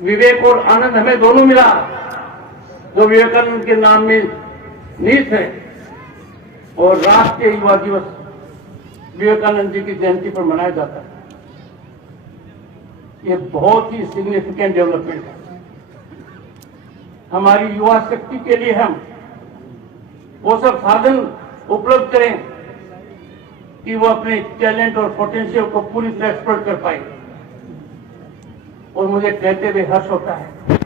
विवेक और आनंद हमें दोनों मिला, जो विवेकानंद के नाम में निहित है। और राष्ट्रीय युवा दिवस विवेकानंद जी की जयंती पर मनाया जाता है। ये बहुत ही सिग्निफिकेंट डेवलपमेंट है। हमारी युवा शक्ति के लिए हम वो सब साधन उपलब्ध करें कि वो अपने टैलेंट और पोटेंशियल को पूरी तरह एक्सप्लोर कर पाए। और मुझे कहते हुए हर्ष होता है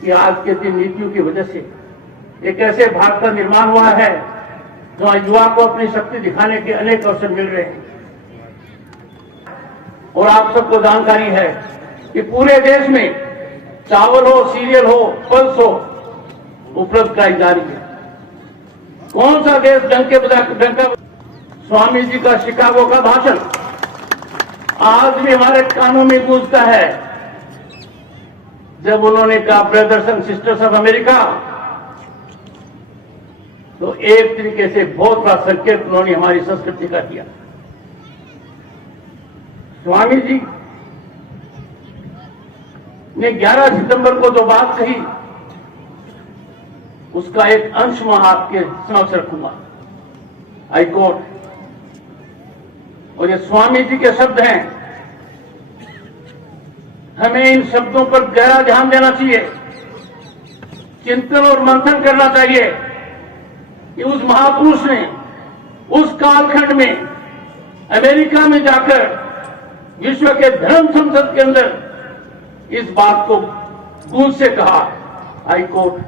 कि आज के दिन नीतियों की वजह से एक ऐसे भारत का निर्माण हुआ है जहां युवा को अपनी शक्ति दिखाने के अनेक अवसर मिल रहे हैं। और आप सबको जानकारी है कि पूरे देश में चावल हो, सीरियल हो, पल्स हो उपलब्ध कराई जा रही है। कौन सा देश डंका स्वामी जी का शिकागो का भाषण आज भी हमारे कानों में गूंजता है, जब उन्होंने कहा brothers and sisters of America, तो एक तरीके से बहुत बड़ा संकेत उन्होंने हमारी संस्कृति का किया। स्वामी जी ने 11 सितंबर को जो बात कही उसका एक अंश मैं आपके समक्ष रखूंगा। आई कोट, और ये स्वामी जी के शब्द हैं। हमें इन शब्दों पर गहरा ध्यान देना चाहिए, चिंतन और मंथन करना चाहिए कि उस महापुरुष ने उस कालखंड में अमेरिका में जाकर विश्व के धर्म संसद के अंदर इस बात को गूंज से कहा। आई कोट,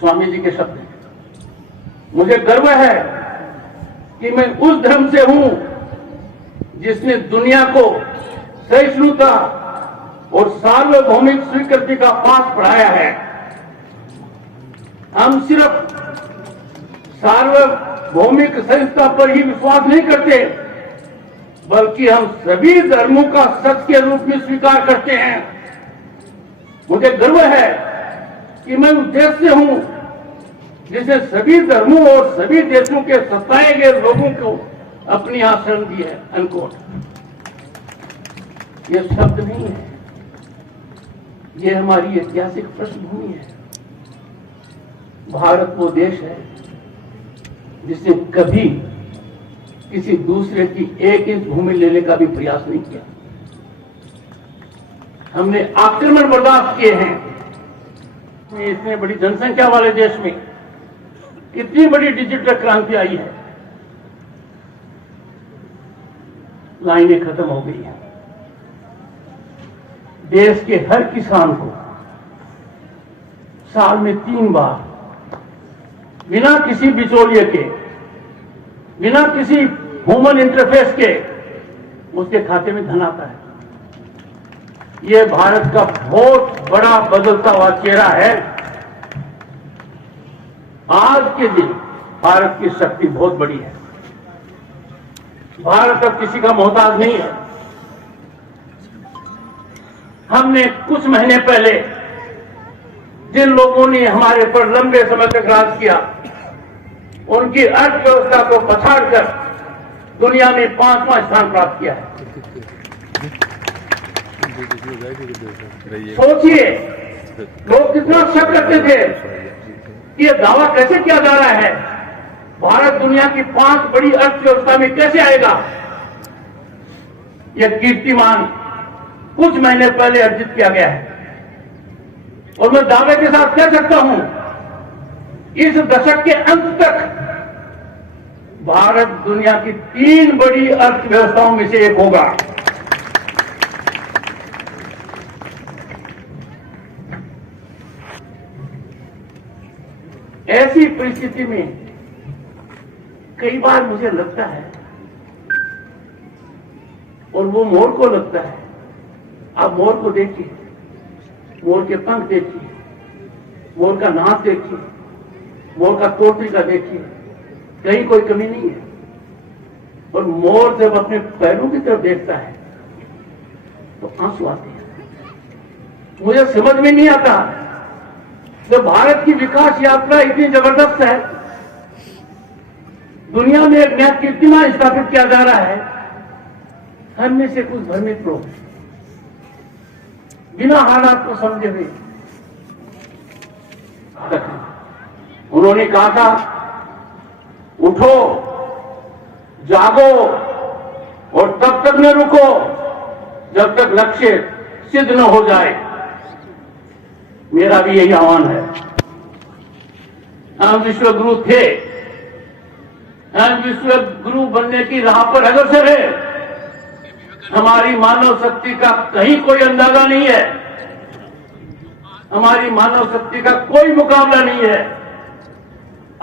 स्वामी जी के शब्द हैं। मुझे गर्व है कि मैं उस धर्म से हूं जिसने दुनिया को सहिष्णुता और सार्वभौमिक स्वीकृति का पाठ पढ़ाया है। हम सिर्फ सार्वभौमिक सहिष्णुता पर ही विश्वास नहीं करते, बल्कि हम सभी धर्मों का सत्य के रूप में स्वीकार करते हैं। मुझे गर्व है कि मैं उस देश से हूं जिसे सभी धर्मों और सभी देशों के सताए गए लोगों को अपनी यहां शरण दी है। अनकोट, ये शब्द नहीं है, ये हमारी ऐतिहासिक पृष्ठभूमि है। भारत वो देश है जिसने कभी किसी दूसरे की एक इंच भूमि लेने का भी प्रयास नहीं किया। हमने आक्रमण बर्दाश्त किए हैं। इतने बड़ी जनसंख्या वाले देश में कितनी बड़ी डिजिटल क्रांति आई है, लाइनें खत्म हो गई हैं। देश के हर किसान को साल में 3 बार बिना किसी बिचौलिए के, बिना किसी ह्यूमन इंटरफेस के उसके खाते में धन आता है। यह भारत का बहुत बड़ा बदलता हुआ चेहरा है। आज के दिन भारत की शक्ति बहुत बड़ी है। भारत अब किसी का मोहताज नहीं है। हमने कुछ महीने पहले जिन लोगों ने हमारे पर लंबे समय तक राज किया, उनकी अर्थव्यवस्था को पछाड़कर दुनिया में 5वां स्थान प्राप्त किया है। सोचिए, लोग कितना शक करते थे कि यह दावा कैसे किया जा रहा है, भारत दुनिया की 5 बड़ी अर्थव्यवस्था में कैसे आएगा। यह कीर्तिमान कुछ महीने पहले अर्जित किया गया है। और मैं दावे के साथ कह सकता हूं, इस दशक के अंत तक भारत दुनिया की 3 बड़ी अर्थव्यवस्थाओं में से एक होगा। ऐसी परिस्थिति में कई बार मुझे लगता है, और वो मोर को लगता है, आप मोर को देखिए, मोर के पंख देखिए, मोर का नाक देखिए, मोर का तौर तरीका देखिए, कहीं कोई कमी नहीं है। और मोर जब अपने पैरों की तरफ देखता है तो आंसू आते हैं। मुझे समझ में नहीं आता, जब भारत की विकास यात्रा इतनी जबरदस्त है, दुनिया में एक नया कीर्तिमान स्थापित किया जा रहा है, हम में से कुछ भ्रमित लोग बिना हालात को समझे हुए। उन्होंने कहा था, उठो, जागो और तब तक न रुको जब तक लक्ष्य सिद्ध न हो जाए। मेरा भी यही आह्वान है। हम विश्व गुरु थे, हम विश्व गुरु बनने की राह पर अग्रसर है। हमारी मानव शक्ति का कहीं कोई अंदाजा नहीं है, हमारी मानव शक्ति का कोई मुकाबला नहीं है।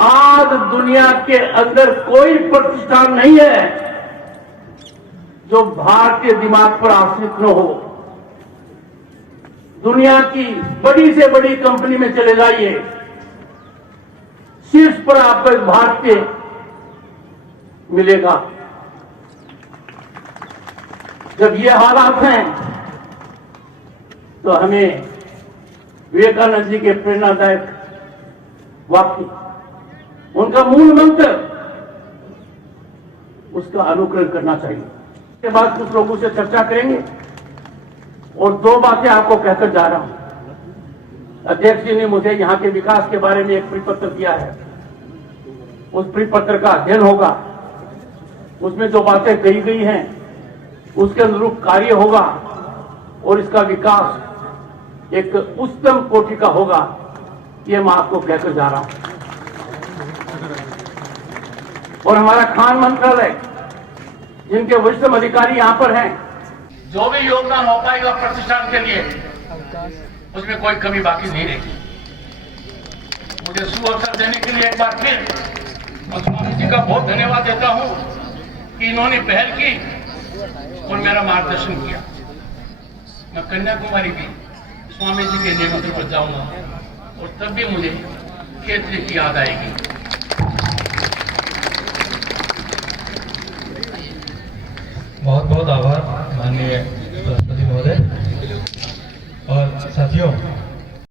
आज दुनिया के अंदर कोई प्रतिष्ठान नहीं है जो भारतीय दिमाग पर आश्रित न हो। दुनिया की बड़ी से बड़ी कंपनी में चले जाइए, शीर्ष पर आपको एक भारतीय मिलेगा। जब ये हालात हैं तो हमें विवेकानंद जी के प्रेरणादायक वाक्य, उनका मूल मंत्र, उसका अनुकरण करना चाहिए। इसके बाद कुछ लोगों से चर्चा करेंगे और दो बातें आपको कहकर जा रहा हूं। अध्यक्ष जी ने मुझे यहां के विकास के बारे में एक परिपत्र दिया है, उस परिपत्र का अध्ययन होगा, उसमें जो बातें कही गई हैं उसके अनुरूप कार्य होगा और इसका विकास एक उच्चतम कोटि का होगा। ये मैं आपको कहकर जा रहा हूं। और हमारा खान मंत्रालय, जिनके वरिष्ठ अधिकारी यहां पर हैं, जो भी योगदान हो पाएगा प्रतिष्ठान के लिए, उसमें कोई कमी बाकी नहीं रहेगी। मुझे सुअवसर देने के लिए एक बार फिर स्वामी जी का बहुत धन्यवाद देता हूं कि इन्होंने पहल की और मेरा मार्गदर्शन किया। मैं कन्याकुमारी भी स्वामी जी के निमंत्रण पर जाऊंगा और तब भी मुझे क्षेत्र की याद आएगी। बहुत बहुत आभार माननीय राष्ट्रपति महोदय। और साथियों,